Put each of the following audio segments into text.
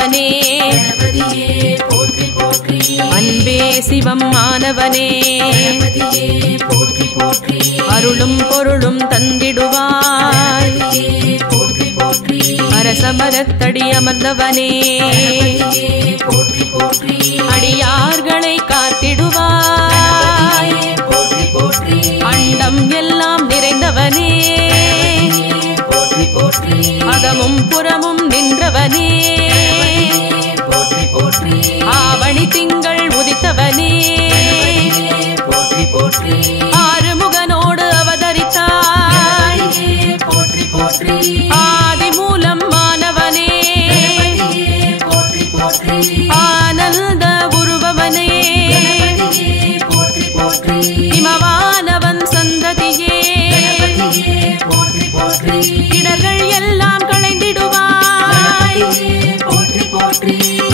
ஆனவனே அன்பே சிவம் ஆனவனே அருளும் பொருளும் தந்திடுவாய் அரசமரத்தடி அமர்ந்தவனே அடியார்களை காத்திடுவாய் அண்டம் எல்லாம் நிறைந்தவனே அகமும் புறமும் நின்றவனே ஆவணி திங்கள் உதித்தவனே ஆறுமுகனோடு அவதரித்தாய் ஆதிமூலம் மானவனே ஆனந்த உருவவனே இமவானவன் சந்ததியே இடர்கள் எல்லாம் களைந்திடுவாய்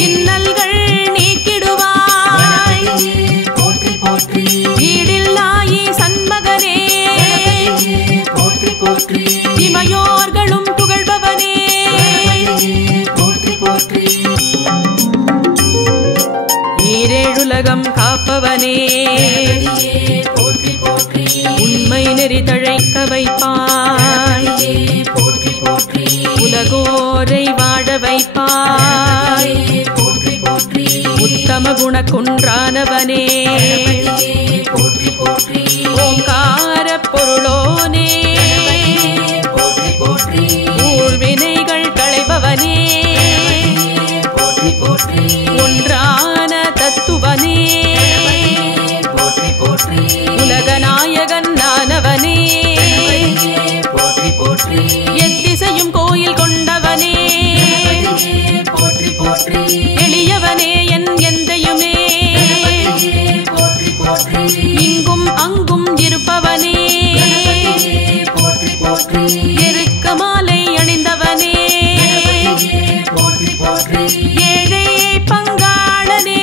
இன்னல்கள் நீக்கிடுவாய் ஈடில்லாயி சண்மகனே இமையோர்களும் புகழ்பவனே ஈரேழுலகம் காப்பவனே உண்மை நெறி தழைக்க வைப்பாய் உலகோரை வாழ வைப்பாய் உத்தம குண குன்றானவனே ஓங்கார பொருளோனே ஊழ்வினைகள் களைபவனே ஒன்றான தத்துவனே உலகநாயகன் நானவனே எத்திசையும் கோயில் கொண்டவனே எளியவனே என் எந்தையுமே இங்கும் அங்கும் இருப்பவனே எருக்க மாலை அணிந்தவனே ஏழையை பங்காளனே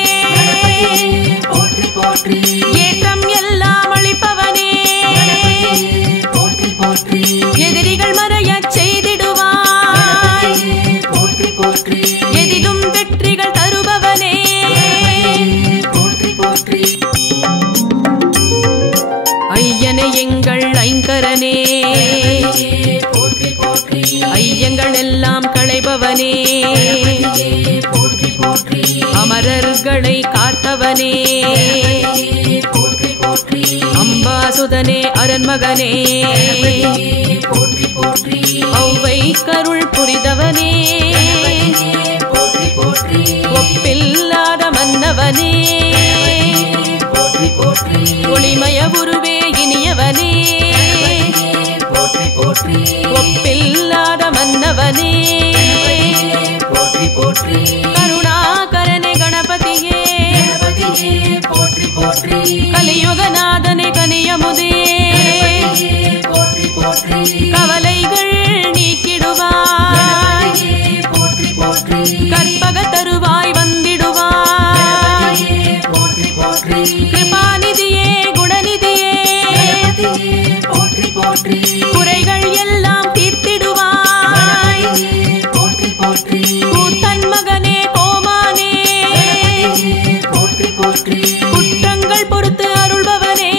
ஏற்றம் எல்லாம் அளிப்பவனே எதிரிகள் மறையச் செய்திடுவாய் எதிலும் வெற்றிகள் தருபவனே ஐயனே எங்கள் ஐங்கரனே ஐயங்கள் எல்லாம் களைபவனே அமரர்களை காத்தவனே அம்பாசுதனே அரண்மகனே ஔவை கருள் புரிதவனே ஒப்பில்லாத மன்னவனே ஒளிமய உருவே இனியவனே ஒப்பில்லாத மன்னவனே கருணாகரனே கணபதியே கலியுகநாதனே கனியமுதே கவலைகள் நீக்கிடுவாய் கற்பக தருவாய் வந்திடுவாய் கிருபாநிதியே குணநிதியே குறைகள் எல்லாம் தீர்த்திடுவாய் கூத்தன் மகனே கோமானே குற்றங்கள் பொறுத்து அருள்பவனே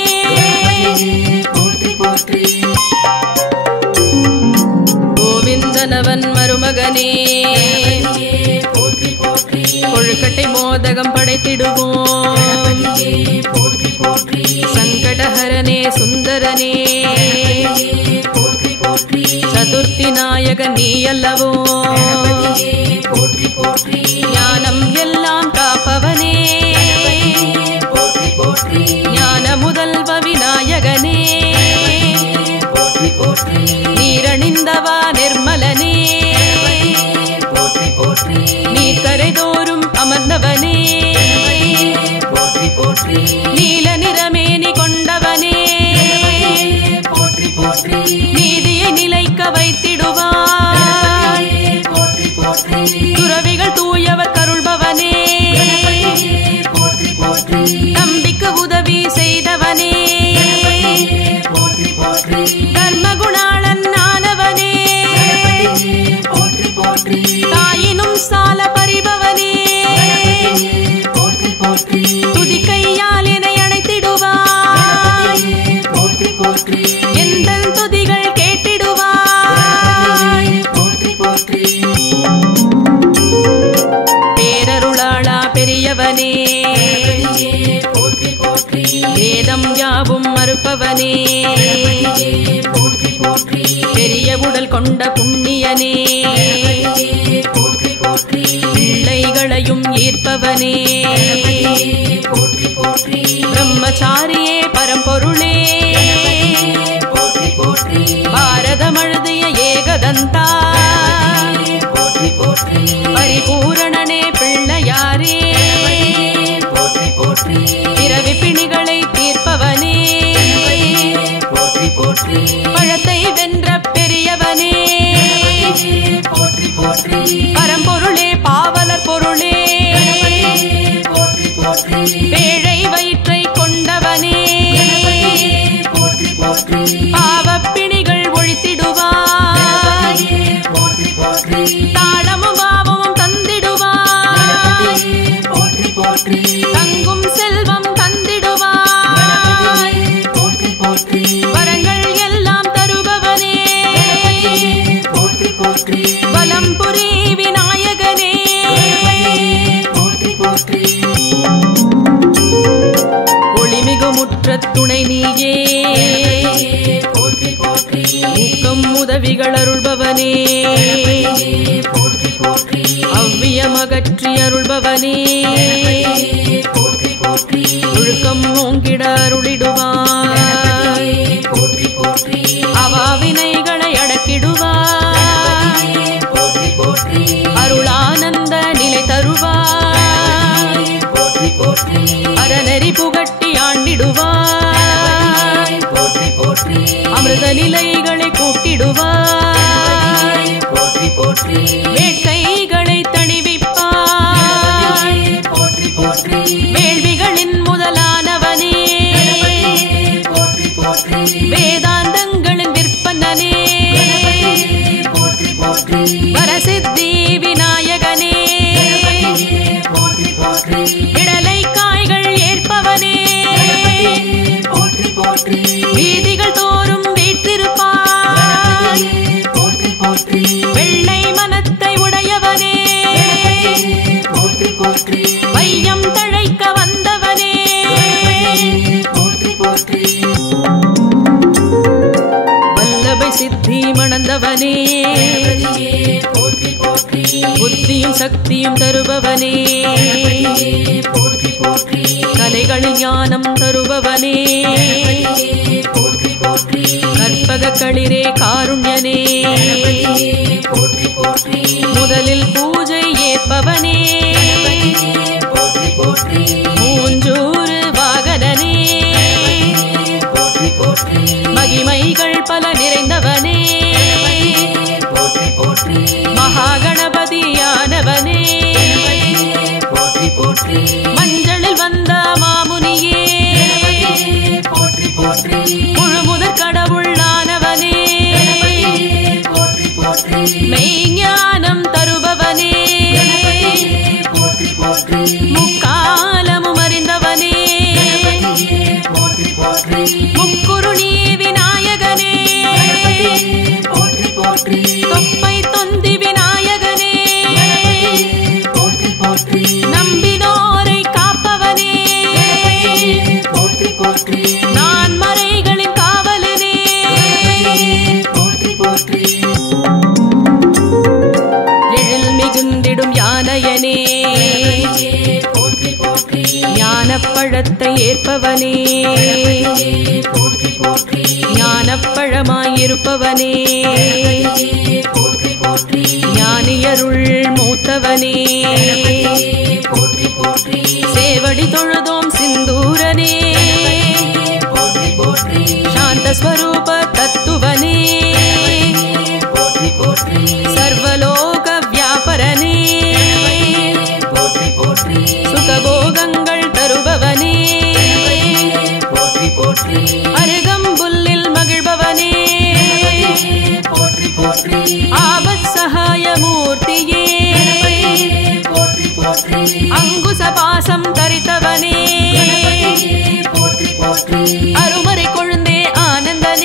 கோவிந்தனவன் மருமகனே கொழுக்கட்டை மோதகம் படைத்திடுவோம் சங்கடஹரனே சுந்தரனே சதுர்த்தி நாயகன் நீ அல்லவோ ஞானம் எல்லாம் காப்பவனே ஞான முதல்வ விநாயகனே நீரணிந்தவா நிர்மலனே நீர் கரைதோறும் அமர்ந்தவனே நீல நிறமேனி கொண்டவனே நீதியை நிலைக்க வைத்திடுவாய் துறவிகள் தூயவர் கருள்பவனே நம்பிக்கு உதவி செய்தவனே தர்மகுணாளன் ஆனவனே தாயினும் சால பரிபவ எந்தன் துதிகள் கேட்டிடுவாய். பேரருளாளா பெரியவனே, வேதம் யாவும் மறுப்பவனே, பெரிய உடல் கொண்ட புண்ணியனே, பிள்ளைகளையும் ஈர்ப்பவனே, பிரம்மச்சாரியே பரம்பொருளே, பாரதம் எழுதிய ஏகதந்தா, பரிபூரணனே பிள்ளையாரே, பிறவி பிணிகளை தீர்ப்பவனே, பழத்தை வென்ற பெரியவனே, பரம்பொருளே பாவலர் பொருளே, பேழை வயிற்றை கொண்டவனே, பாவப்பிணிகள் ஒழித்திடுவாய், தாளமும் பாவமும் தந்திடுவாய், தங்கும் செல்வம் தந்திடுவாய், வரங்கள் எல்லாம் தருபவனே, வலம்புரி விநாயகனே, ஒளிமிகு முற்ற துணை நீயே, ஊக்கம் உதவிகள் அருள்பவனே, அவ்வியமகற்றி அருள்பவனே, ஒழுக்கம் ஓங்கிட அருளிடுவாய், அவாவினைகளை அடக்கிடுவாய், அருளானந்த நிலை தருவாய், அறநெறி புகட்டி ஆண்டிடுவாய், அமிர்த நிலைகளை கூட்டிடுவாய், வேட்கைகளை தணிவிப்பாய், வேள்விகளின் முதலானவனே, வேதாந்தங்களின் விற்பனனே, வரசித்தி விநாயகனே, விடலை காய்கள் ஏற்பவனே, வீதிகள் தோறும் வீற்றிருப்பாய், வெள்ளை மனத்தை உடையவனே, வையம் தழைக்க வந்தவனே, வல்லபை சித்தி மணந்தவனே, புத்தியும் சக்தியும் தருபவனே, கலைகளில் ஞானம் தருபவனே, கற்பக களிரே காருண்யனே, முதலில் பூஜை ஏற்பவனே, மூஞ்சூறு வாகனனே, மகிமைகள் பல நிறைந்தவனே, மகாகணபதியானவனே, மஞ்சளில் வந்த மாமுனியே, முழுமுதற் கடவுளானவனே, மெய்ஞானம் தருபவனே, முக்காலமும் அறிந்தவனே, முக்குருணி விநாயகனே, தொப்பை தொந்தி விநாயகனே, நம்பினோரை காப்பவனே, நான் மறைகளின் காவலனே, எழில் மிகுந்திடும் யானையனே, ஞானப்பழத்தை ஏற்பவனே, ஞானப்பழமாயிருப்பவனே, ஞானியருள் மூத்தவனே, சேவடி தொழுதோம் சிந்தூரனே, சாந்தஸ்வரூப தத்துவனே, சர்வலோக வியாபரனே, சுகபோகங்கள் தருபவனே, அருகம்புல்லில் மகிழ்பவனே, ஆபத் சகாய மூர்த்தியே, அங்குச பாசம் தரித்தவனே, அருமறை கொழுந்தே ஆனந்தனே,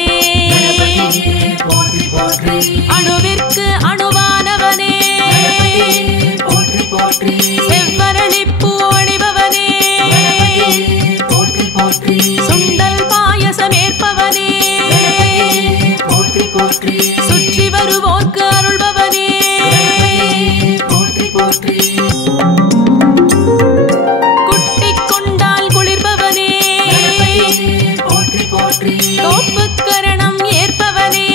சுற்றி வருவோர்க்கு அருள்பவனே குட்டிக் கொண்டால் குளிர்பவனே தோப்புக்கரணம் ஏற்பவனே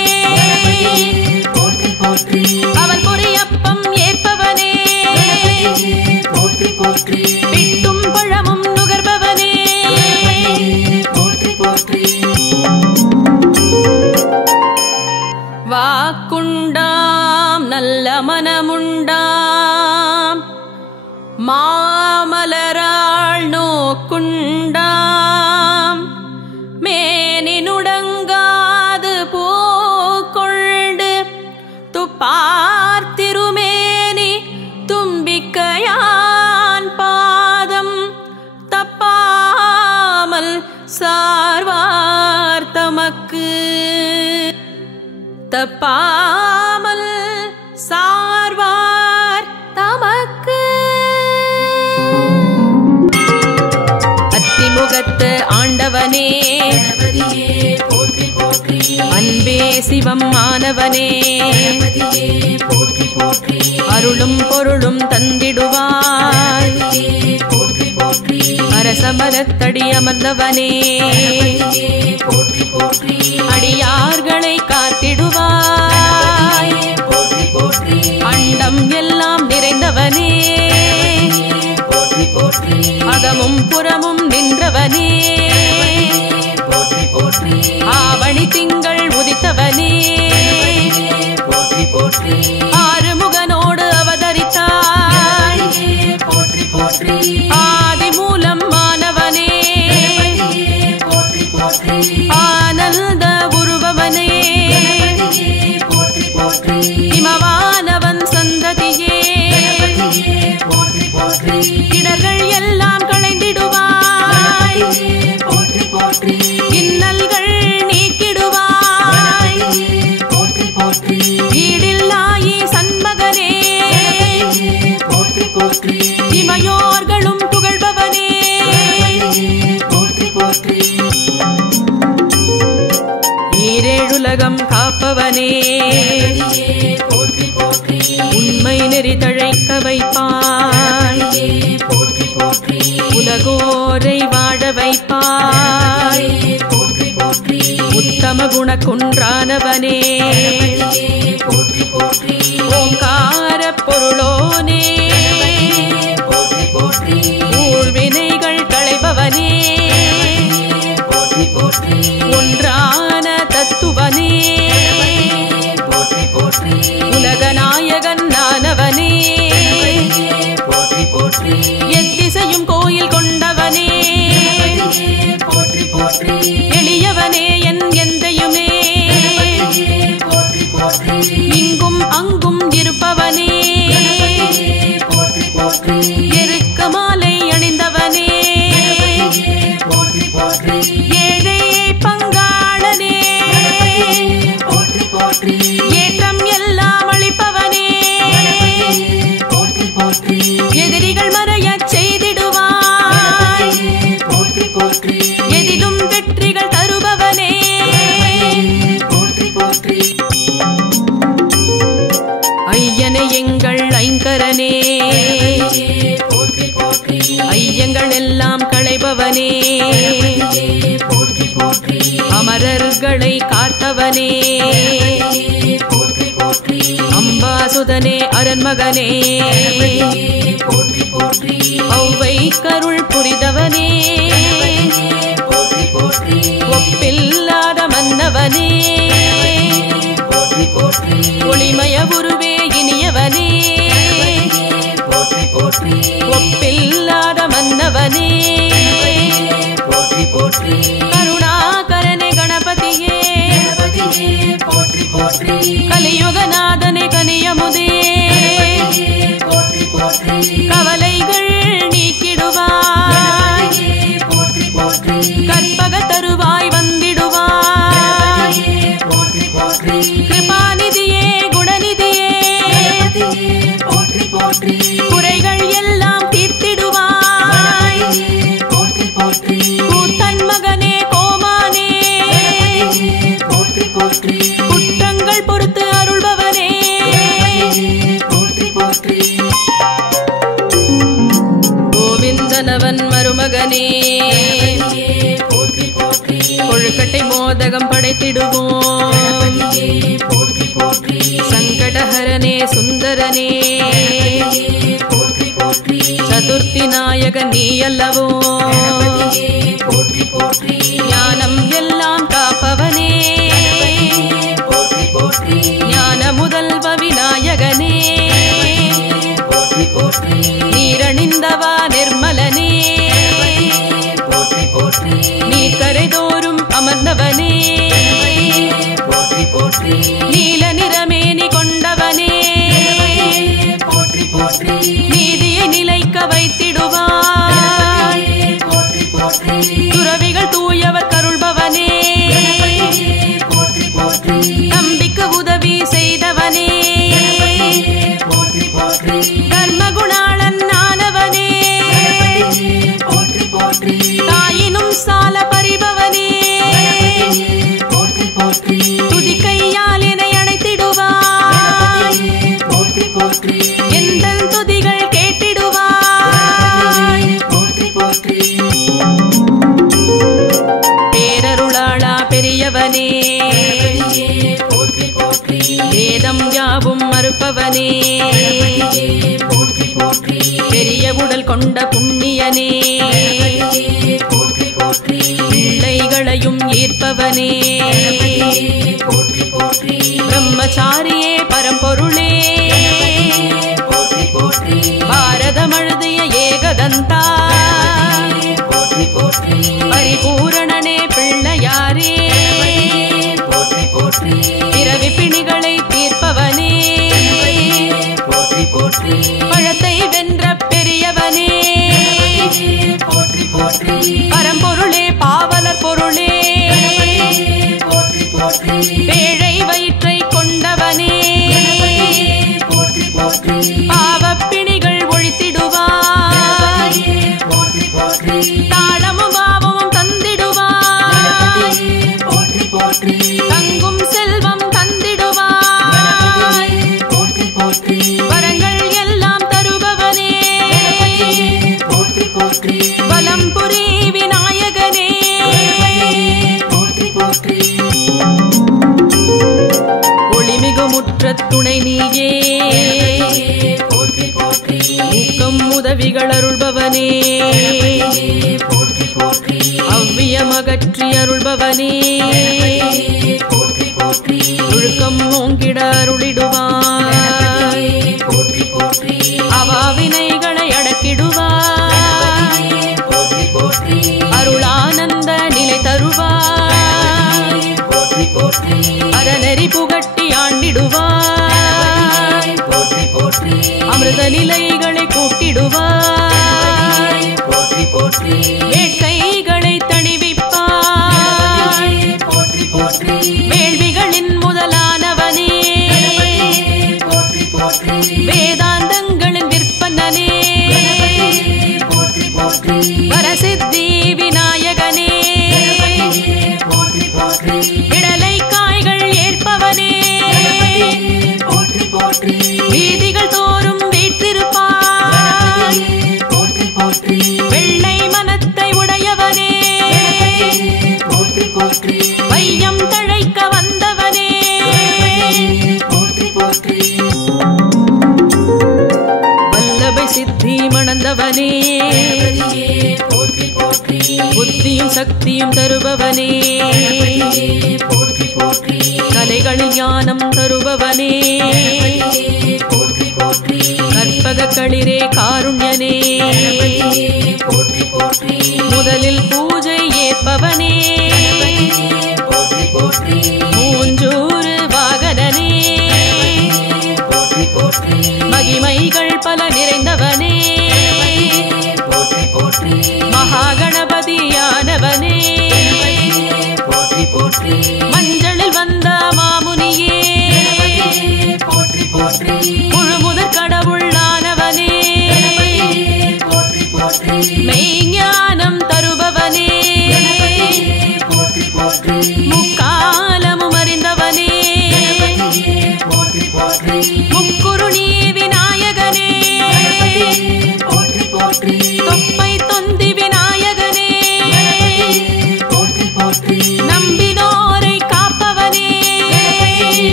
அவன் பொரியப்பம் ஏற்பவனே பிட்டும் பழமும் நுகர்பவனே வாக்குண்டாம் நல்ல மனமுண்டாம் மாமலராள் நோக்குண்டாம் மேனினுடங்காது பூக்கொண்டு துப்பார்த்திருமேனி தும்பிக்கையான் பாதம் தப்பாமல் சார்வார் தமக்கு தப்பாமல் சார்வார் தமக்கு அத்திமுகத்து ஆண்டவனே அன்பே சிவம் ஆனவனே அருளும் பொருளும் தந்திடுவாய் அரசமரத்தடி அமர்ந்தவனே அடியார்களை காத்திடுவாய் அண்டம் எல்லாம் நிறைந்தவனே அகமும் புறமும் நின்றவனே ஆவணி திங்கள் உதித்தவனே ஆறுமுகனோடு அவதரித்தாய் ஆதி மூலம் மாணவனே ஆனந்த உருபவனே இமவானவன் சந்ததியே இடர்கள் எல்லாம் களைந்திடுவாய் இன்னல்கள் நீக்கிடுவாய் ஈடில்லாயி சண்மகனே இமையோர்களும் புகழ்பவனே ஈரேழுலகம் காப்பவனே உண்மை நெறி தழைக்க வைப்பாய் உலகோரை வாழ வைப்பாய் உத்தம குண குன்றானவனே ஓங்கார பொருளோனே ஊழ்வினைகள் களைபவனே ஒன்றான தத்துவனே உலகநாயகன் நானவனே எத்திசையும் கோயில் கொண்டவனே எளியவனே என் எந்தையுமே இங்கும் அங்கும் இருப்பவனே எருக்க மாலை அணிந்தவனே ஏழை பங்காளனே ஏற்றம் எல்லாம் அளிப்பவனே எதிரிகள் மறையச் செய்திடுவாய் எதிலும் வெற்றிகள் தருபவனே ஐயனே எங்கள் ஐங்கரனே ஐயங்கள் எல்லாம் களைபவனே அமரர்களை காத்தவனே அம்பாசுதனே அரண்மகனே ஔவை கருள் புரிதவனே ஒப்பில்லாத மன்னவனே ஒளிமய உருவே இனியவனே ஒப்பில்லாத மன்னவனே கருணாகரனே கணபதியே கலியுகநாதனே கனியமுதே கவலைகள் நீக்கிடுவாய் கற்பக தருவாய் வந்திடுவாய் கிருபாநிதியே குணநிதியே குறைகள் எல்லாம் தீர்த்திடுவாய் கூத்தன் மகனே கோமானே குற்றங்கள் சுந்தரனே கொழுக்கட்டை மோதகம் படைத்திடுவோம். சங்கடஹரனே சுந்தரனே சதுர்த்தி நாயகன் நீ அல்லவோ. ஞானம் எல்லாம் காப்பவனே ஞான முதல்வ விநாயகனே நீரணிந்தவா நிர்மலனே நீர்க்கரை தோறும் அமர்ந்தவனே நீல நிறமேனி கொண்டவனே நீதியை நிலைக்க வைத்திடுவாய். துறவிகள் தூயவர் கருள்பவனே நம்பிக்கு உதவி செய்தவனே தர்மகுணாளன் ஆனவனே தாயினும் சால பறிபவனே துதி கையால் என்னை அணைத்திடுவாய். எந்தன் துதிகள் கேட்டிடுவாய். பேரருளாளா பெரியவனே வேதம் யாவும் மறுப்பவனே பெரிய உடல் கொண்ட புண்ணியனே பிள்ளைகளையும் ஈர்ப்பவனே பிரம்மச்சாரியே பரம்பொருளே பாரதம் எழுதிய ஏகதந்தா பரிபூரணனே பிள்ளையாரே பிறவி பிணிகளை தீர்ப்பவனே பழத்தை வென்ற பெரியவனே பரம்பொருளே பாவலர் பொருளே பேழை வயிற்றை கொண்டவனே பாவப்பிணிகள் ஒழித்திடுவாய். தாளமும் பாவமும் தந்திடுவாய். தங்கும் செல்வம் தந்திடுவாய். வரங்கள் எல்லாம் தருபவனே வலம்புரி விநாயகனே ஒளிமிகு முற்ற துணை நீயே ஊக்கம் உதவிகள் அருள்பவனே அவ்வியமகற்றி அருள்பவனே ஒழுக்கம் ஓங்கிட அருளிடுவாய். அவாவினைகளை அடக்கிடுவாய். அருளானந்த நிலை தருவாய். அறநெறி புகட்டி ஆண்டிடுவாய். அமிர்த நிலைகளை கூட்டிடுவாய். வேட்கைகளை தணிவிப்பாய். வேள்விகளின் முதலானவனே வேதாந்தங்களின் விற்பனனே வரசித்தி விநாயகனே இடலை காய்கள் ஏற்பவனே வீதிகள் தோறும் வீற்றிருப்பாய். வெள்ளை மனத்தை உடையவனே வையம் தழைக்க வந்தவனே வல்லபை சித்தி மணந்தவனே புத்தியும் சக்தியும் தருபவனே கலைகளில் ஞானம் தருபவனே கற்பக களிரே காருண்யனே முதலில் பூஜை ஏற்பவனே மூஞ்சூறு வாகனனே மகிமைகள் பல நிறைந்தவனே மகாகணபதியானவனே மஞ்சளில் வந்த மாமுனியே முழுமுதற் கடவுளானவனே மெய்ஞானம் தருபவனே முக்காலமும் அறிந்தவனே முக்குருணி விநாயகனே தொப்பை தொந்தி விநாயகனே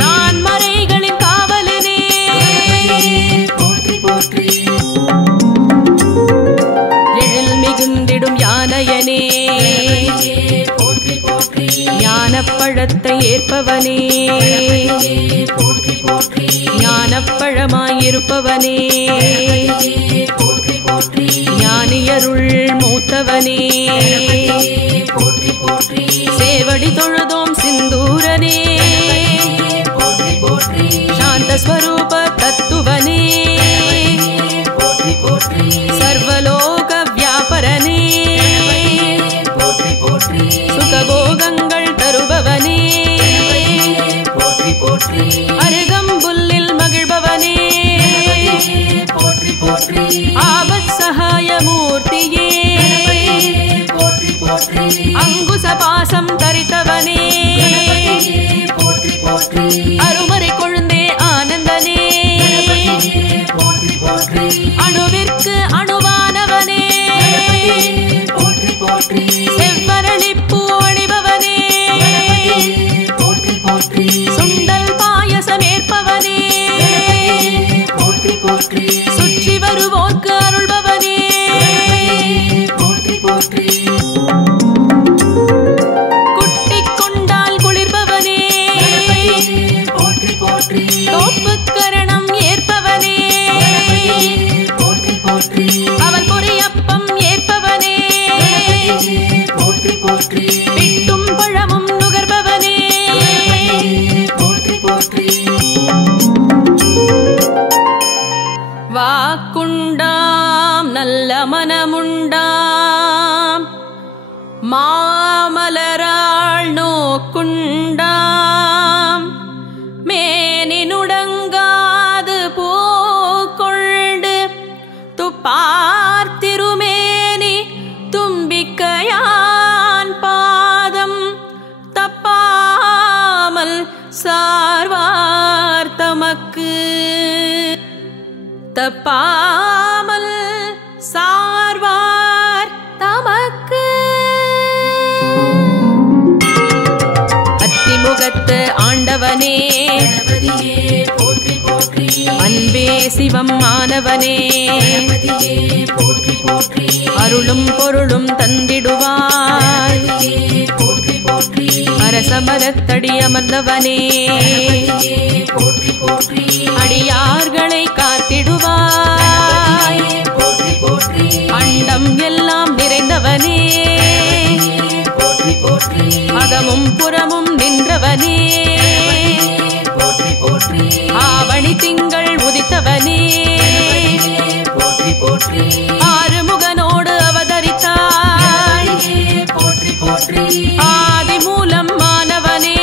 நான் மறைகளின் காவலனே எழில் மிகுந்திடும் யானையனே ஞானப்பழத்தை ஏற்பவனே ஞானப்பழமாயிருப்பவனே ஞானியருள் மூத்தவனே சேவடி தொழுதோம் சிந்தூரனே சாந்த ஸ்வரூப தத்துவனே சர்வலோக வியாபரனே சுகபோகங்கள் தருபவனே அருகம்புல்லில் மகிழ்பவனே ஆபத் சகாய மூர்த்தியே அங்குச பாசம் தரித்தவனே அருமறை கொழுந்தே ஆனந்தனே அணுவிற்கு அணுவானவனே செவ்வரளிப்பூ அணிபவனே சுண்டல் பாயசம் ஏற்பவனே சுற்றி வருவோர்க்கு அருள்பவனே குட்டிக் கொண்டால் குளிர்பவனே தோப்புக்கரணம் ஏற்பவனே அவள் பொரியப்பம் ஏற்பவனே பிட்டும் பழமும் நுகர்பவனே வாக்குண்டாம் நல்ல மனமுண்டாம் மாமலராள் நோக்குண்டாம் மேனினுடங்காது பூக்கொண்டு துப்பார் திருமேனி தும்பிக்கையான் பாதம் தப்பாமல் சார்வார் தமக்கு தப்பாமல் சார்வார் தமக்கு அத்திமுகத்து ஆண்டவனே அன்பே சிவம் ஆனவனே அருளும் பொருளும் தந்திடுவாய் அரசமரத்தடி அமர்ந்தவனே அடியார்களை காத்திடுவாய் அண்டம் எல்லாம் நிறைந்தவனே அகமும் புறமும் நின்றவனே ஆவணி திங்கள் உதித்தவனே ஆறுமுகனோடு அவதரித்தாய் ஆதி மூலம் மாணவனே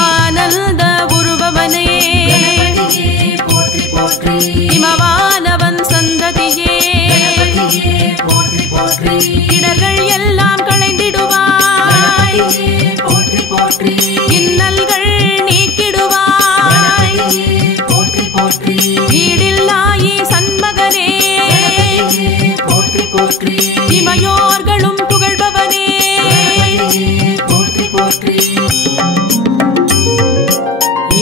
ஆனந்த உருபவனே இமவானவன் சந்ததியே இடர்கள் எல்லாம் களைந்திடுவாய் இன்னல்கள் நீக்கிடுவாய் ஈடில்லாயி சண்மகனே இமையோர்களும் புகழ்பவனே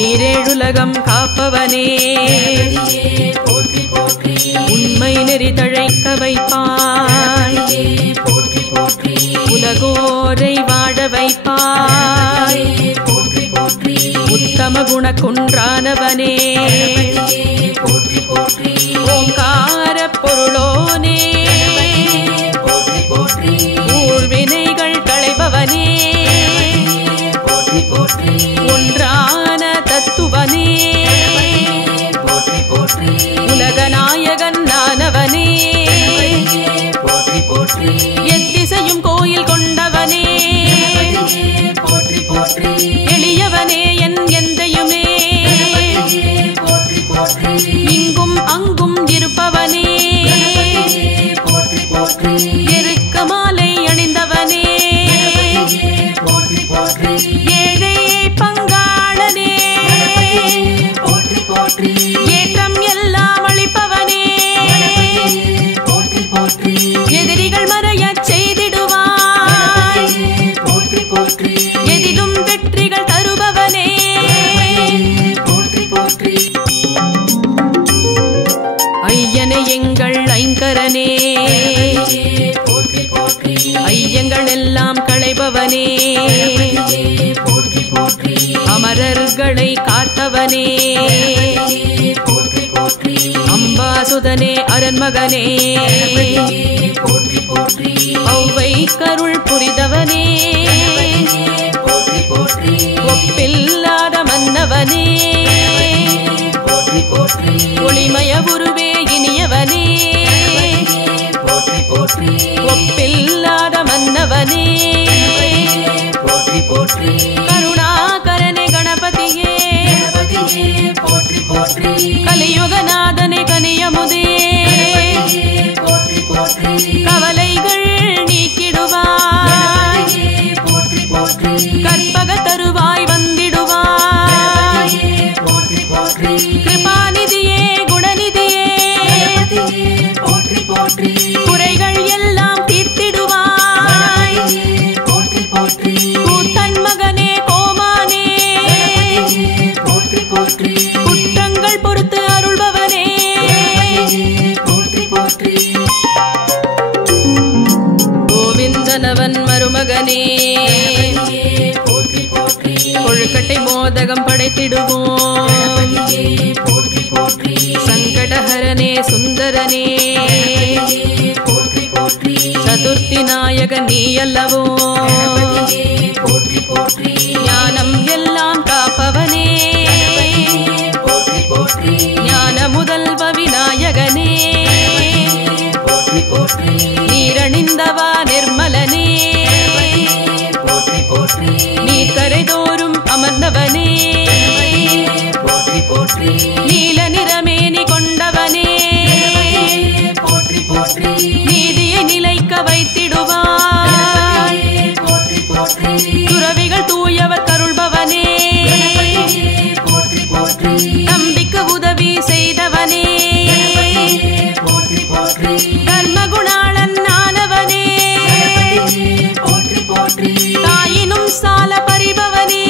ஈரேழுலகம் காப்பவனே உண்மை நெறி தழைக்க வைப்பாய் உலகோரை வாழ வைப்பாய் உத்தம குண குன்றானவனே ஓங்கார பொருளோனே ஊழ்வினைகள் களைபவனே ஒன்றான தத்துவனே உலகநாயகன் நானவனே எத்திசையும் கோயில் கொண்டவனே எளியவனே என் எந்தையுமே இங்கும் அங்கும் இருப்பவனே எருக்க மாலை அணிந்தவனே ஏழை பங்காளனே ஏற்றம் எல்லாம் அளிப்பவனே எதிரிகள் மறையச் செய்திடுவாய் ஐயங்கள் எல்லாம் களைபவனே அமரர்களை காத்தவனே அம்பாசுதனே அரண்மகனே ஔவை கருள் புரிதவனே ஒப்பில்லாத மன்னவனே ஒளிமய உருவே இனியவனே ஒப்பில்லாத மன்னவனே கருணாகரனே கணபதியே கலியுகநாதனே கனியமுதே கவலைகள் நீக்கிடுவாய் கற்பக தருவாய் வந்திடுவாய் கிருபாநிதியே குணநிதியே குறைகள் எல்லாம் தீர்த்திடுவாய் கூத்தன் மகனே கோமானே குற்றங்கள் பொறுத்து அருள்பவனே கோவிந்தனவன் மருமகனே கொழுக்கட்டை மோதகம் படைத்திடுவோம் சங்கடஹரனே சுந்தரனே சதுர்த்தி நாயகன் நீ அல்லவோ ஞானம் எல்லாம் காப்பவனே ஞான முதல்வ விநாயகனே நீரணிந்தவா நிர்மலனே நீர்க்கரை தோறும் அமர்ந்தவனே நீல நிறமேனி கொண்டவனே நீதியை நிலைக்க வைத்திடுவாய் துறவிகள் தூயவர் கருள்பவனே தம்பிக்கு உதவி செய்தவனே தர்மகுணாளன் ஆனவனே தாயினும் சால பறிபவனே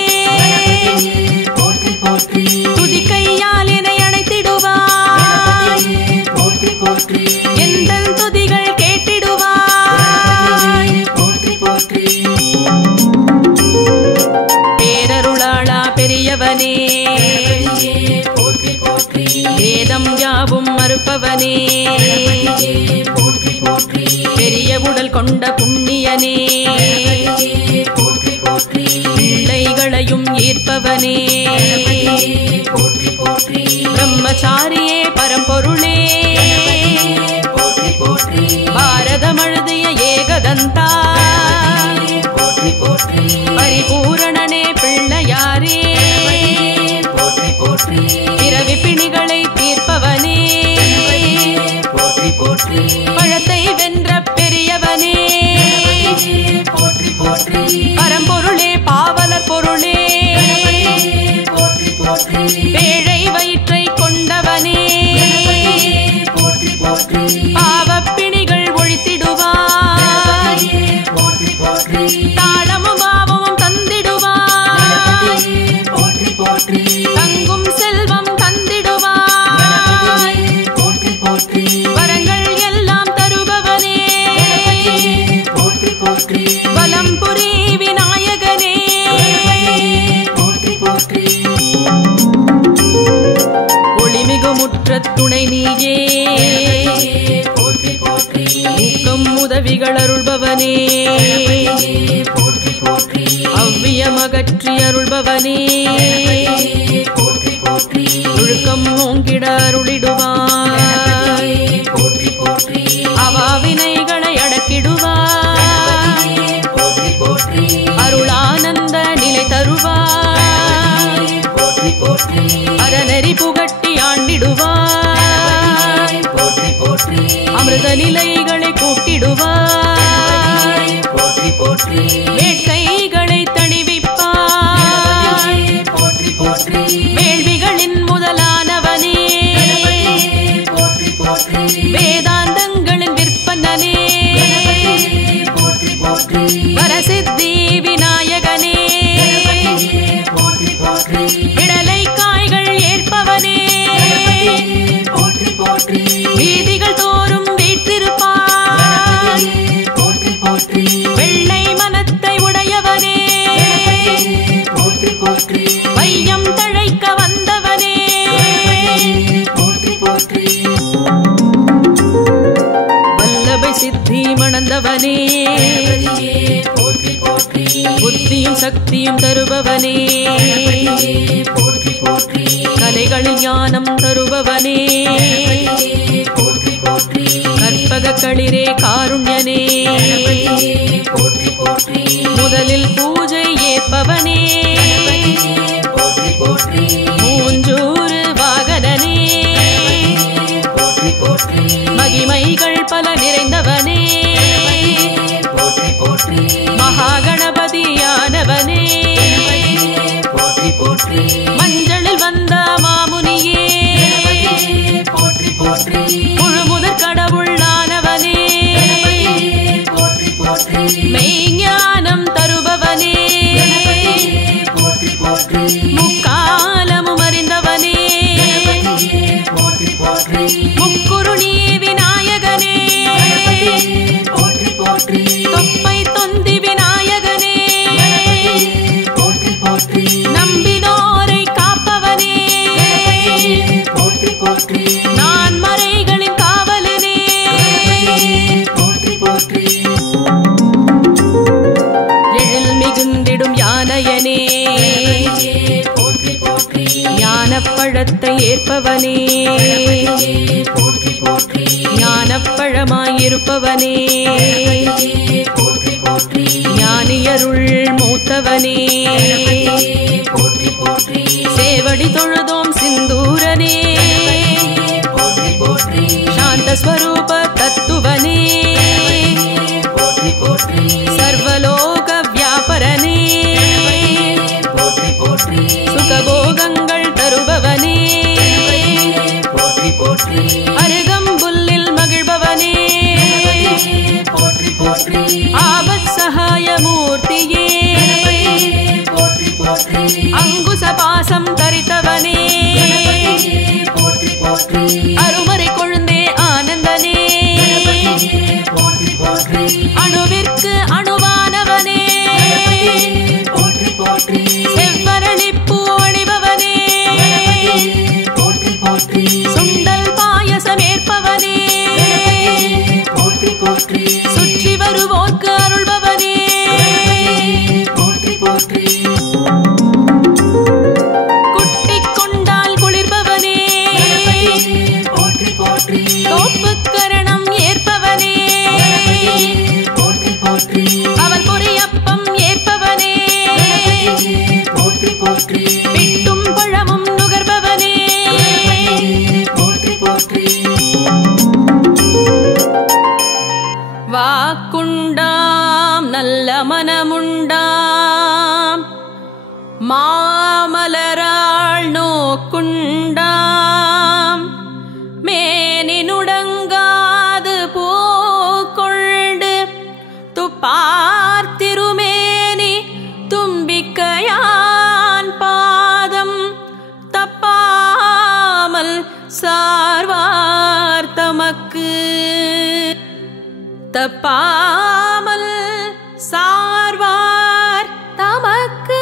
துதி கையால் என்னை அணைத்திடுவாய் எந்தன் துதிகள் கேட்டிடுவாய் பேரருளாளா பெரியவனே வேதம் யாவும் மறுப்பவனே பெரிய உடல் கொண்ட புண்ணியனே பிள்ளைகளையும் ஈர்ப்பவனே பிரம்மச்சாரியே பரம்பொருளே பாரதம் எழுதிய ஏகதந்தா பரிபூரணனே பிள்ளையாரே பிறவி பிணிகளை தீர்ப்பவனே பழத்தை வென்ற பெரியவனே பரம்பொருளே பாவலர் பொருளே பேழை வயிற்றை கொண்டவனே பாவப்பிணிகள் ஒழித்திடுவாய் தாளமும் பாவமும் தந்திடுவாய் தங்கும் செல்வம் தந்திடுவாய் வரங்கள் எல்லாம் தருபவனே வலம்புரி விநாயகனே ஒளிமிகு முற்ற துணை நீயே ஊக்கம் உதவிகள் அருள்பவனே அவ்வியமகற்றி அருள்பவனே ஒழுக்கம் ஓங்கிட அருளிடுவாய் அவாவினைகளை அடக்கிடுவாய் அருளானந்த நிலை தருவாய் அறநெறி புகட்டி ஆண்டிடுவாய் அமிர்த நிலைகளை கூட்டிடுவாய் வேட்கைகளை தணிவிப்பாய் வேள்விகளின் முதலானவனே வேதாந்தங்களின் விற்பனனே வரசித்தி விநாயகனே இடலை காய்கள் ஏற்பவனே வீதிகள் தோறும் வீற்றிருப்பாய் வெள்ளை மனத்தை உடையவனே பையம் தழைக்க வந்தவனே வல்லபை சித்தி மணந்தவனே புத்தியும் சக்தியும் தருபவனே கலைகளில் ஞானம் தருபவனே கற்பக களிரே காருண்யனே முதலில் பூஜை ஏற்பவனே மூஞ்சூறு வாகனனே மகிமைகள் பல நிறைந்தவனே மகாகணபதியானவனே மஞ்சளில் வந்த மாமுனியே முழுமுதற் கடவுளானவனே மெய்ஞானம் தருபவனே முக்காலமும் அறிந்தவனே முக்குருணி விநாயகனே தொப்பை தொந்தி விநாயகனே நம்பினோரை காப்பவனே நான் மறைகளின் காவலனே எழில் மிகுந்திடும் யானையனே ஞானப்பழத்தை ஏற்பவனே ஞானப்பழமாயிருப்பவனே ஞானியருள் மூத்தவனே சேவடி தொழுதோம் சிந்தூரனே சாந்த ஸ்வரூப தத்துவனே சர்வலோக வியாபரனே சுகபோகங்கள் தருபவனே அருகம்புல்லில் மகிழ்பவனே ஆபத் சகாய மூர்த்தியே அங்குச பாசம் தரித்தவனே அருமறை கொழுந்தே ஆனந்தனே அணுவிற்கு அணுவானவனே செவ்வரளிப்பூ அணிபவனே சுண்டல் பாயசம் ஏற்பவனே சுற்றி வருவோர்க்கு அருள்பவனே குட்டிக் கொண்டால் குளிர்பவனே தோப்புக்கரணம் ஏற்பவனே அவன் பொரியப்பம் ஏற்பவனே பிட்டும் பழமும் நுகர்பவனே வாக்குண்டாம் நல்ல மனமுண்டாம் மாமலராள் நோக்குண்டாம் மேனினுடங்காது பூக்கொண்டு துப்பார் திருமேனி தும்பிக்கையான் பாதம் தப்பாமல் சார்வார் தமக்கு தப்பாமல் சார்வார் தமக்கு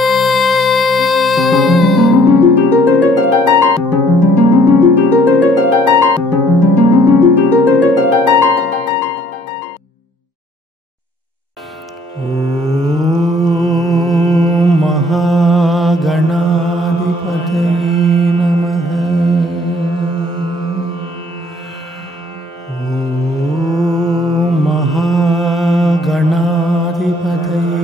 गणाधिपतये